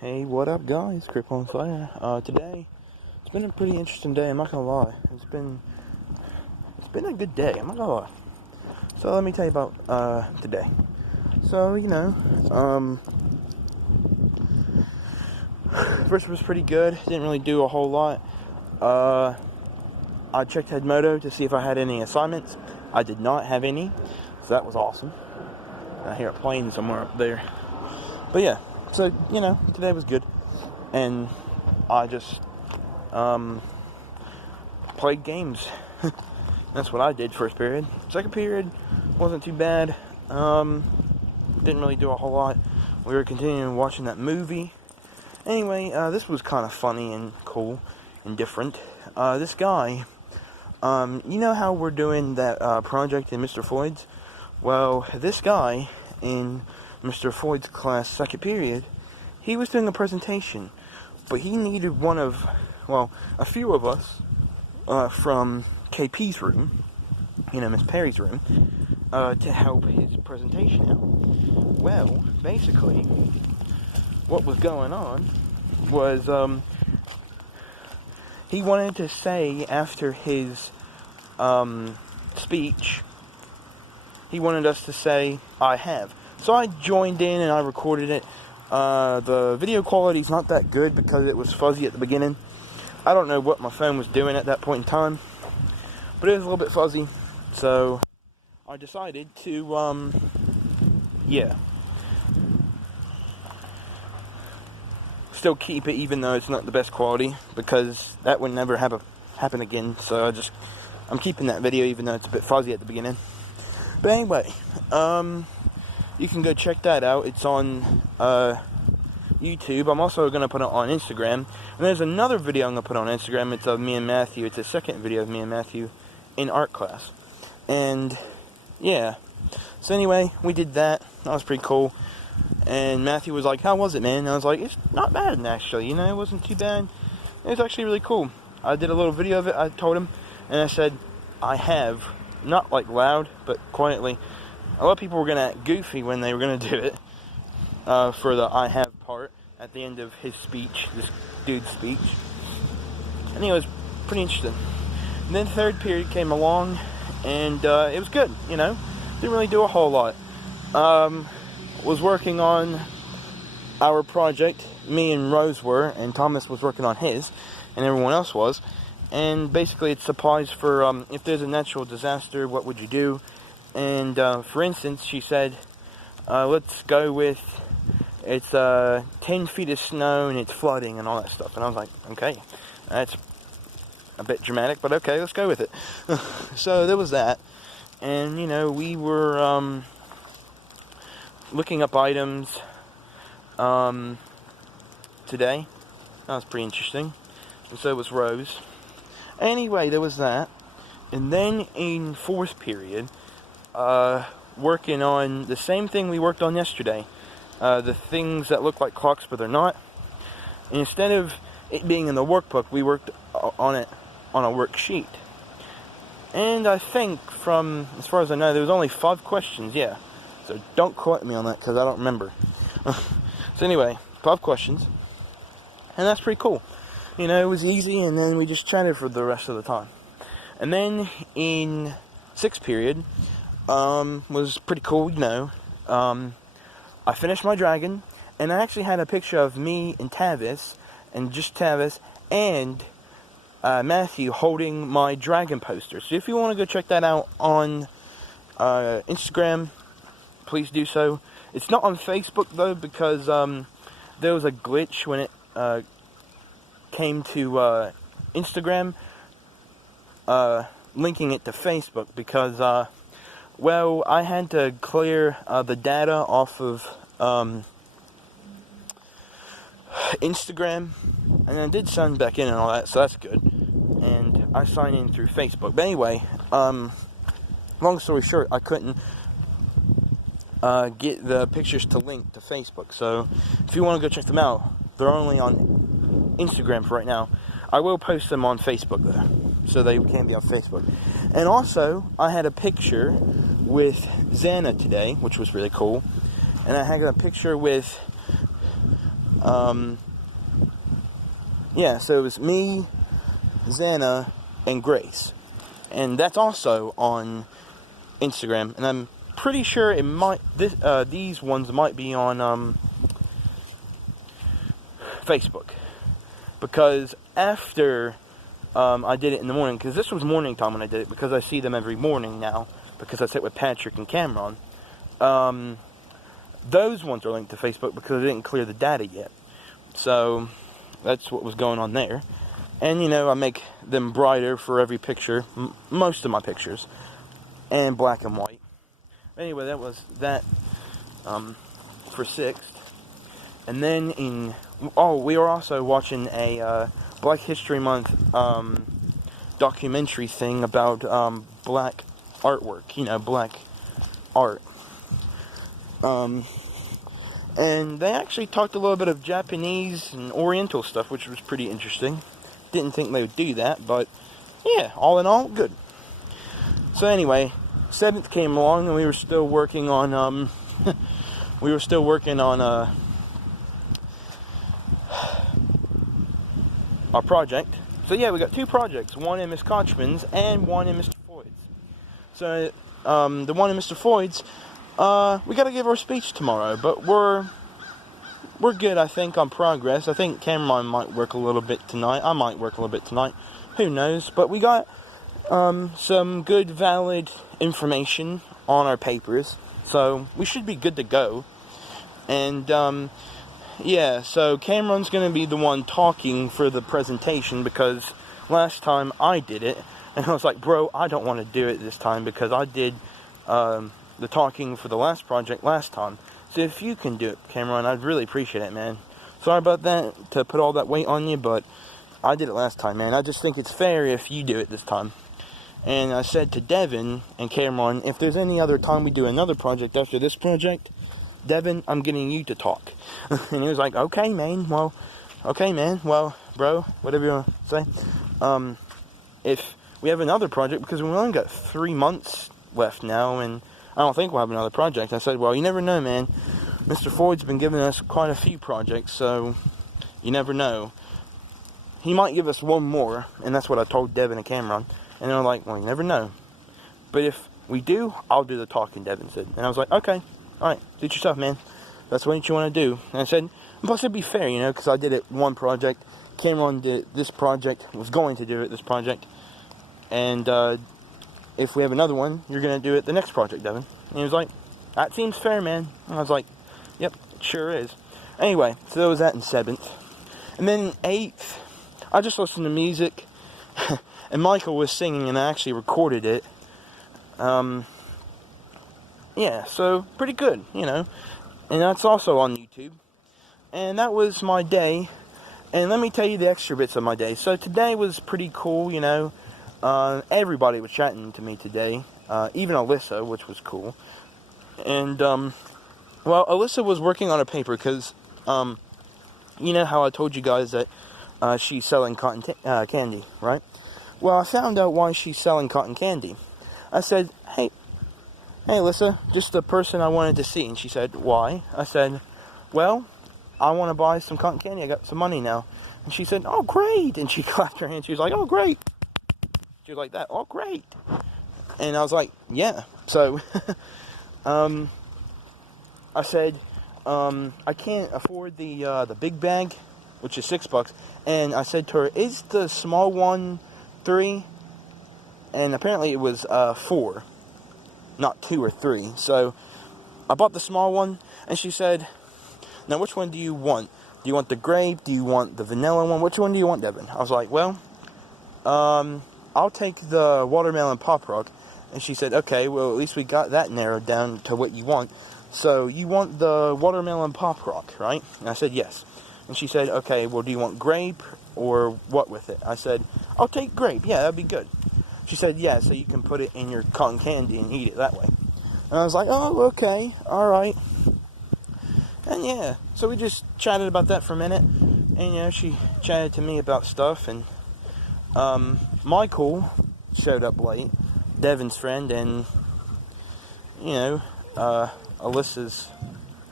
Hey, what up, guys? Crip on Fire. Today, it's been a pretty interesting day. I'm not gonna lie. It's been a good day. I'm not gonna lie. So let me tell you about today. So first was pretty good. Didn't really do a whole lot. I checked Edmodo to see if I had any assignments. I did not have any, so that was awesome. I hear a plane somewhere up there. But yeah. So, today was good, and I just, played games. That's what I did first period. Second period wasn't too bad. Didn't really do a whole lot. We were continuing watching that movie. Anyway, this was kind of funny and cool and different. This guy, you know how we're doing that, project in Mr. Floyd's? Well, this guy in Mr. Floyd's class, second period, he was doing a presentation, but he needed a few of us from KP's room, Miss Perry's room, to help his presentation out. Well, basically, what was going on was, he wanted to say after his, speech, he wanted us to say, "I have." So I joined in and I recorded it. The video quality's not that good because it was fuzzy at the beginning. I don't know what my phone was doing at that point in time, but it was a little bit fuzzy. So I decided to, still keep it even though it's not the best quality, because that would never happen again. So I'm keeping that video even though it's a bit fuzzy at the beginning. But anyway, you can go check that out. It's on YouTube. I'm also going to put it on Instagram. And there's another video I'm going to put on Instagram. It's of me and Matthew. It's a second video of me and Matthew in art class. And, yeah. So anyway, we did that. That was pretty cool. And Matthew was like, "How was it, man?" And I was like, "It's not bad, actually. It wasn't too bad. It was actually really cool." I did a little video of it. I told him. And I said, "I have." Not like loud, but quietly. A lot of people were going to act goofy when they were going to do it for the "I have" part at the end of his speech, this dude's speech. And it was pretty interesting. And then third period came along, and it was good, Didn't really do a whole lot. Was working on our project, me and Rose were, and Thomas was working on his, and everyone else was. And basically it's supplies for if there's a natural disaster, what would you do? And for instance, she said, let's go with, it's 10 feet of snow and it's flooding and all that stuff. And I was like, okay, that's a bit dramatic, but okay, let's go with it. So there was that. And, we were looking up items today. That was pretty interesting. And so was Rose. Anyway, there was that. And then in fourth period, working on the same thing we worked on yesterday. The things that look like clocks, but they're not. And instead of it being in the workbook, we worked on it on a worksheet. And I think, from as far as I know, there was only 5 questions, yeah. So don't quote me on that, because I don't remember. So anyway, 5 questions. And that's pretty cool. It was easy, and then we just chatted for the rest of the time. And then in 6th period, was pretty cool, I finished my dragon, and I actually had a picture of me and Tavis, and just Tavis, and Matthew holding my dragon poster. So if you want to go check that out on Instagram, please do so. It's not on Facebook, though, because there was a glitch when it came to Instagram, linking it to Facebook, because I had to clear the data off of Instagram, and I did sign back in and all that, so that's good. And I signed in through Facebook. But anyway, long story short, I couldn't get the pictures to link to Facebook. So if you want to go check them out, they're only on Instagram for right now. I will post them on Facebook, though, so they can be on Facebook. And also, I had a picture with Xana today, which was really cool. And I had a picture with Yeah, so it was me, Xana, and Grace. And that's also on Instagram. And I'm pretty sure it might these ones might be on Facebook. Because after I did it in the morning, because this was morning time when I did it, because I see them every morning now, because I sit with Patrick and Cameron. Those ones are linked to Facebook because I didn't clear the data yet. So that's what was going on there. And, you know, I make them brighter for every picture, most of my pictures, and black and white. Anyway, that was that for 6th. And then we are also watching a Black History Month documentary thing about black artwork, you know, black art. And they actually talked a little bit of Japanese and Oriental stuff, which was pretty interesting. Didn't think they would do that, but yeah, all in all, good. So anyway, 7th came along, and we were still working on our project. So yeah, we got 2 projects, one in Miss Kochman's and one in Mr. Floyd's. So the one in Mr. Floyd's, we got to give our speech tomorrow, but we're good, I think, on progress. I think Cameron might work a little bit tonight. I might work a little bit tonight. Who knows? But we got some good, valid information on our papers, so we should be good to go. And yeah, so Cameron's going to be the one talking for the presentation, because last time I did it, and I was like, bro, I don't want to do it this time, because I did the talking for the last project last time. So if you can do it, Cameron, I'd really appreciate it, man. Sorry about that, to put all that weight on you, but I did it last time, man. I just think it's fair if you do it this time. And I said to Devin and Cameron, if there's any other time we do another project after this project, Devin, I'm getting you to talk. And he was like, okay, man, well, bro, whatever you want to say. If we have another project, because we've only got 3 months left now, and I don't think we'll have another project. I said, well, you never know, man. Mr. Floyd's been giving us quite a few projects, so you never know. He might give us one more, and that's what I told Devin and Cameron. And they're like, well, you never know. But if we do, I'll do the talking, Devin said. And I was like, okay, alright, do it yourself, man. That's what you want to do. And I said, plus it'd be fair, you know, because I did it one project. Cameron did this project, was going to do it this project. And, if we have another one, you're going to do it the next project, Devin. And he was like, that seems fair, man. And I was like, yep, it sure is. Anyway, so that was that in 7th. And then 8th, I just listened to music. And Michael was singing, and I actually recorded it. Yeah, so pretty good, you know. And that's also on YouTube. And that was my day. And let me tell you the extra bits of my day. So today was pretty cool, you know. Everybody was chatting to me today, even Alyssa, which was cool. And, well, Alyssa was working on a paper, because, you know how I told you guys that she's selling cotton candy, right? Well, I found out why she's selling cotton candy. I said, hey, Alyssa, just the person I wanted to see. And she said, why? I said, well, I want to buy some cotton candy. I got some money now. And she said, oh, great. And she clapped her hands. She was like, oh, great. She was like that, oh, great. And I was like, yeah. So, I said, I can't afford the big bag, which is $6. And I said to her, is the small one $3? And apparently it was 4, not 2 or 3. So I bought the small one, and she said, now which one do you want? Do you want the grape? Do you want the vanilla one? Which one do you want, Devin? I was like, well, I'll take the watermelon pop rock. And she said, okay, well, at least we got that narrowed down to what you want. So you want the watermelon pop rock, right? And I said, yes. And she said, okay, well, do you want grape or what with it? I said, I'll take grape. Yeah, that'd be good. She said, yeah, so you can put it in your cotton candy and eat it that way. And I was like, oh, okay, all right. And yeah, so we just chatted about that for a minute. And, you know, she chatted to me about stuff. And Michael showed up late, Devin's friend, and, you know, Alyssa's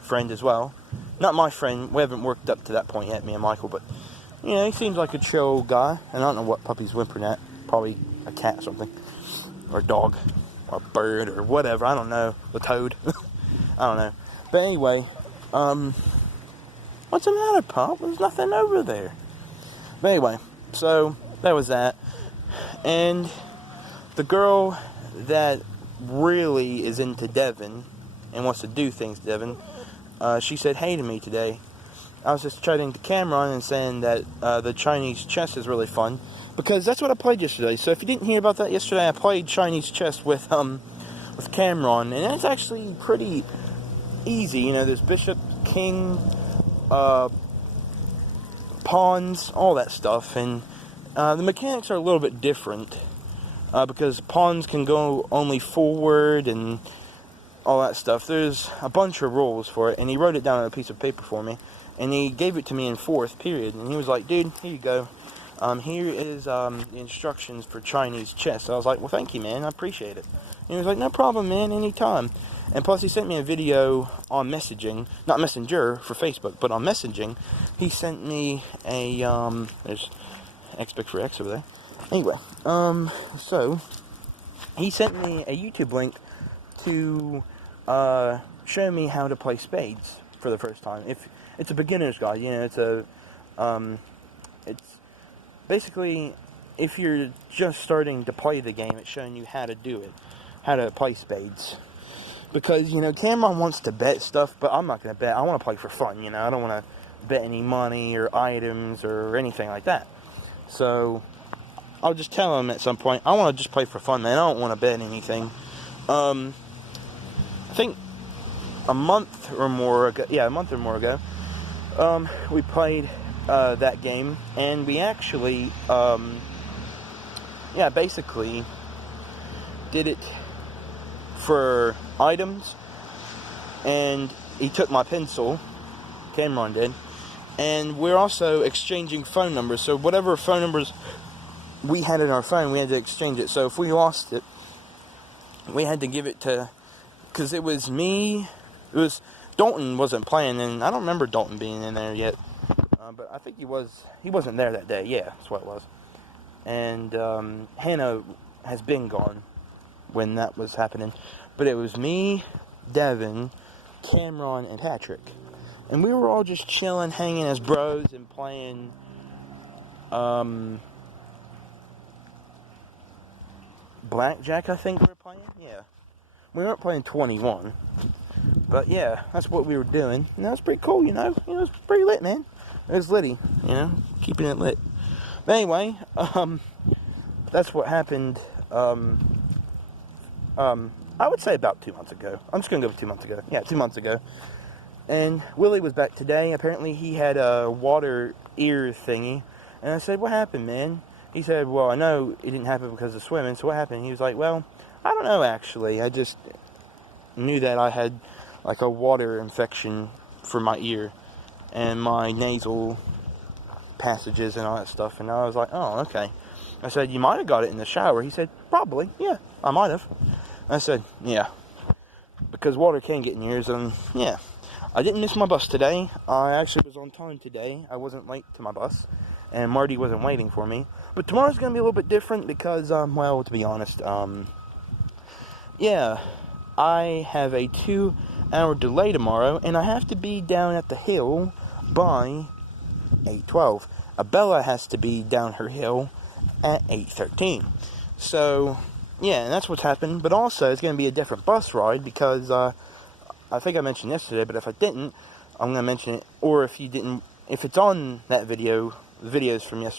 friend as well. Not my friend, we haven't worked up to that point yet, me and Michael, but, you know, he seems like a chill guy, and I don't know what puppy's whimpering at. Probably a cat or something, or a dog, or a bird, or whatever, I don't know, a toad, I don't know. But anyway, what's the matter, Pop? There's nothing over there. But anyway, so, that was that, and the girl that really is into Devin, and wants to do things, Devin, she said hey to me today. I was just chatting to Cameron and saying that the Chinese chess is really fun, because that's what I played yesterday. So if you didn't hear about that yesterday, I played Chinese chess with Cameron, and it's actually pretty easy. You know, there's bishop, king, pawns, all that stuff, and the mechanics are a little bit different, because pawns can go only forward and all that stuff. There's a bunch of rules for it, and he wrote it down on a piece of paper for me, and he gave it to me in 4th period, and he was like, dude, here you go. Here is the instructions for Chinese chess. So I was like, well, thank you, man, I appreciate it. And he was like, no problem, man, anytime. And plus, he sent me a video on messaging, not Messenger for Facebook, but on messaging. He sent me a, there's X big for X over there. Anyway, so, he sent me a YouTube link to show me how to play spades for the first time. If it's a beginner's guide, you know, it's basically, if you're just starting to play the game, it's showing you how to do it, how to play spades. Because, you know, Cameron wants to bet stuff, but I'm not going to bet. I want to play for fun, you know. I don't want to bet any money or items or anything like that. So, I'll just tell him at some point, I want to just play for fun, man. I don't want to bet anything. I think a month or more ago, we played that game, and we actually, basically did it for items, and he took my pencil, Cameron did, and we're also exchanging phone numbers, so whatever phone numbers we had in our phone, we had to exchange it. So if we lost it, we had to give it to, because it was me, Dalton wasn't playing, and I don't remember Dalton being in there yet, but I think he wasn't there that day, yeah, that's what it was. And Hannah has been gone when that was happening, but it was me, Devin, Cameron, and Patrick, and we were all just chilling, hanging as bros, and playing, blackjack, I think we were playing, yeah. We weren't playing 21, but yeah, that's what we were doing, and that was pretty cool, you know, it was pretty lit, man. It was litty, you know, keeping it lit. But anyway, that's what happened, I would say about 2 months ago. I'm just going to go with 2 months ago. Yeah, 2 months ago. And Willie was back today. Apparently he had a water ear thingy. And I said, what happened, man? He said, well, I know it didn't happen because of swimming, so what happened? He was like, well, I don't know, actually. I just knew that I had, like, a water infection for my ear and my nasal passages and all that stuff. And I was like, oh, okay. I said, you might have got it in the shower. He said, probably. Yeah, I might have. I said, yeah, because water can get in your ears, and yeah. I didn't miss my bus today. I actually was on time today. I wasn't late to my bus, and Marty wasn't waiting for me. But tomorrow's going to be a little bit different because, well, to be honest, yeah, I have a 2-hour delay tomorrow, and I have to be down at the hill by 8:12. Abella has to be down her hill at 8:13. So, yeah, and that's what's happened. But also, it's going to be a different bus ride because, I think I mentioned yesterday, but if I didn't, I'm going to mention it. Or if you didn't, if it's on that video, the videos from yesterday,